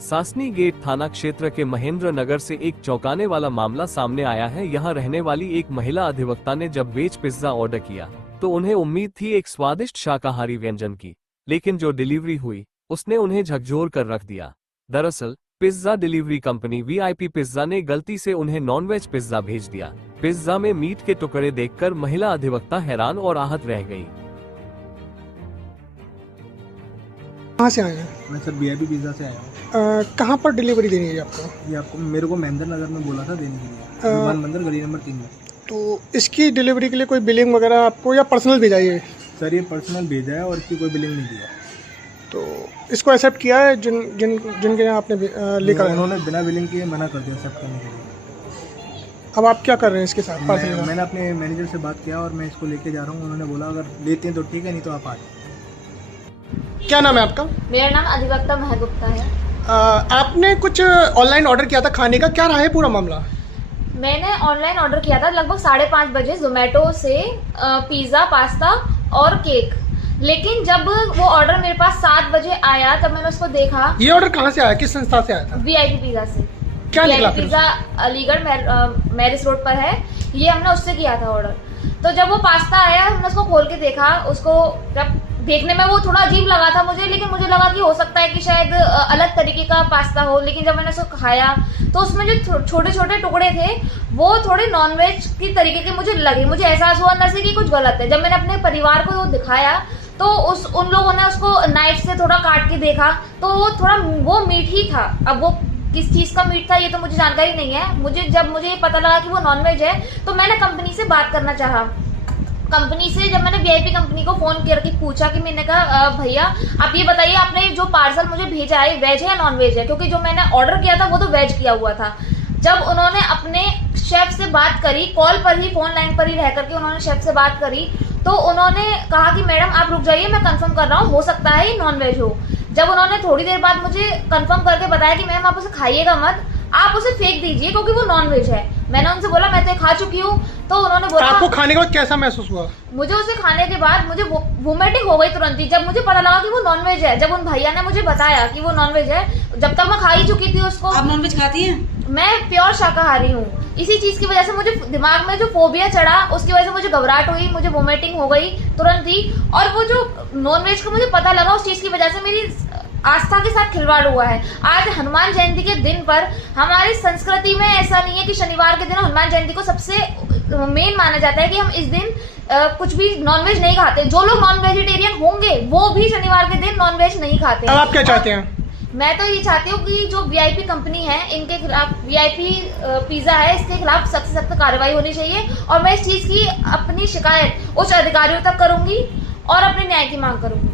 सासनी gate थाना क्षेत्र के महेंद्र नगर से एक चौंकाने वाला मामला सामने आया है। यहाँ रहने वाली एक महिला अधिवक्ता ने जब वेज पिज्जा ऑर्डर किया तो उन्हें उम्मीद थी एक स्वादिष्ट शाकाहारी व्यंजन की, लेकिन जो डिलीवरी हुई उसने उन्हें झकझोर कर रख दिया। दरअसल pizza delivery company VIP pizza ने गलती से उन्हें नॉनवेज पिज्जा भेज दिया। पिज्जा में मीट के टुकड़े देखकर महिला अधिवक्ता हैरान और आहत रह गई। कहाँ से आए हैं? मैं सर वीआईपी पिज्जा से आया हूँ। कहाँ पर डिलीवरी देनी है आपको? ये आपको मेरे को महेंद्र नगर में बोला था देने के लिए, विमान मंदिर गली नंबर 3 में। तो इसकी डिलीवरी के लिए कोई बिलिंग वगैरह आपको या पर्सनल भेजा है? सर ये पर्सनल भेजा है और इसकी कोई बिलिंग नहीं दिया। तो इसको एक्सेप्ट किया है जिनके यहाँ आपने लेकर आए? उन्होंने बिना बिलिंग के मना कर दिया एक्सेप्ट करने के लिए। अब आप क्या कर रहे हैं इसके साथ? मैंने अपने मैनेजर से बात किया और मैं इसको लेके जा रहा हूँ। उन्होंने बोला अगर लेते हैं तो ठीक है, नहीं तो आप आ जाओ। क्या नाम है आपका? मेरा नाम अधिवक्ता महक गुप्ता है। आपने कुछ ऑनलाइन ऑर्डर किया था खाने का, क्या रहा है पूरा मामला? मैंने ऑनलाइन ऑर्डर किया था लगभग 5:30 बजे जोमेटो से पिज़्ज़ा, पास्ता और केक। लेकिन जब वो ऑर्डर मेरे पास 7 बजे आया तब मैंने उसको देखा। ये ऑर्डर कहाँ से आया, किस संस्था से आया था? वीआईपी पिज़्ज़ा से। क्या निकला? पिज़्ज़ा अलीगढ़ मैरिज रोड पर है, ये हमने उससे किया था ऑर्डर। तो जब वो पास्ता आया हमने उसको खोल के देखा। उसको जब देखने में वो थोड़ा अजीब लगा था मुझे, लेकिन मुझे लगा कि हो सकता है कि शायद अलग तरीके का पास्ता हो। लेकिन जब मैंने उसको खाया तो उसमें जो छोटे छोटे टुकड़े थे वो थोड़े नॉनवेज की तरीके के मुझे लगे। मुझे एहसास हुआ अंदर से कि कुछ गलत है। जब मैंने अपने परिवार को वो दिखाया तो उन लोगों ने उसको नाइफ से थोड़ा काट के देखा तो वो थोड़ा वो मीट ही था। अब वो किस चीज का मीट था ये तो मुझे जानकारी नहीं है। जब मुझे पता लगा कि वो नॉनवेज है तो मैंने कंपनी से बात करना चाहा। कंपनी से जब मैंने वीआईपी कंपनी को फोन करके पूछा कि मैंने कहा भैया आप ये बताइए आपने जो पार्सल मुझे भेजा है वेज है या नॉन वेज है, क्योंकि जो मैंने ऑर्डर किया था वो तो वेज किया हुआ था। जब उन्होंने अपने शेफ से बात करी, कॉल पर ही फोन लाइन पर ही रह करके उन्होंने शेफ से बात करी, तो उन्होंने कहा कि मैडम आप रुक जाइए मैं कंफर्म कर रहा हूँ, हो सकता है ये नॉन वेज हो। जब उन्होंने थोड़ी देर बाद मुझे कंफर्म करके बताया कि मैम आप उसे खाइएगा मत, आप उसे फेंक दीजिए क्योंकि वो नॉन वेज है। मैंने उनसे बोला मैं तो खा चुकी हूँ। तो उन्होंने बोला आपको खाने के बाद कैसा महसूस हुआ? मुझे उसे खाने के बाद मुझे वोमिटिंग हो गई तुरंत ही, जब मुझे पता लगा कि वो नॉनवेज है। जब उन भैया ने मुझे बताया कि वो नॉनवेज है, जब तक मैं खा ही चुकी थी उसको। आप नॉनवेज खाती हैं? मैं प्योर शाकाहारी हूँ। इसी चीज की वजह से मुझे दिमाग में जो फोबिया चढ़ा उसकी वजह से मुझे घबराहट हुई, मुझे वोमिटिंग हो गई तुरंत ही। और वो जो नॉनवेज का मुझे पता लगा उस चीज की वजह से मेरी आस्था के साथ खिलवाड़ हुआ है। आज हनुमान जयंती के दिन पर हमारी संस्कृति में ऐसा नहीं है कि शनिवार के दिन हनुमान जयंती को सबसे मेन माना जाता है कि हम इस दिन कुछ भी नॉनवेज नहीं खाते। जो लोग नॉन वेजिटेरियन होंगे वो भी शनिवार के दिन नॉनवेज नहीं खाते। अब आप क्या चाहते हैं? मैं तो ये चाहती हूँ कि जो वीआईपी कंपनी है इनके खिलाफ, वीआईपी पिज्जा है इसके खिलाफ सख्त से सख्त कार्रवाई होनी चाहिए। और मैं इस चीज की अपनी शिकायत उच्च अधिकारियों तक करूंगी और अपने न्याय की मांग करूंगी।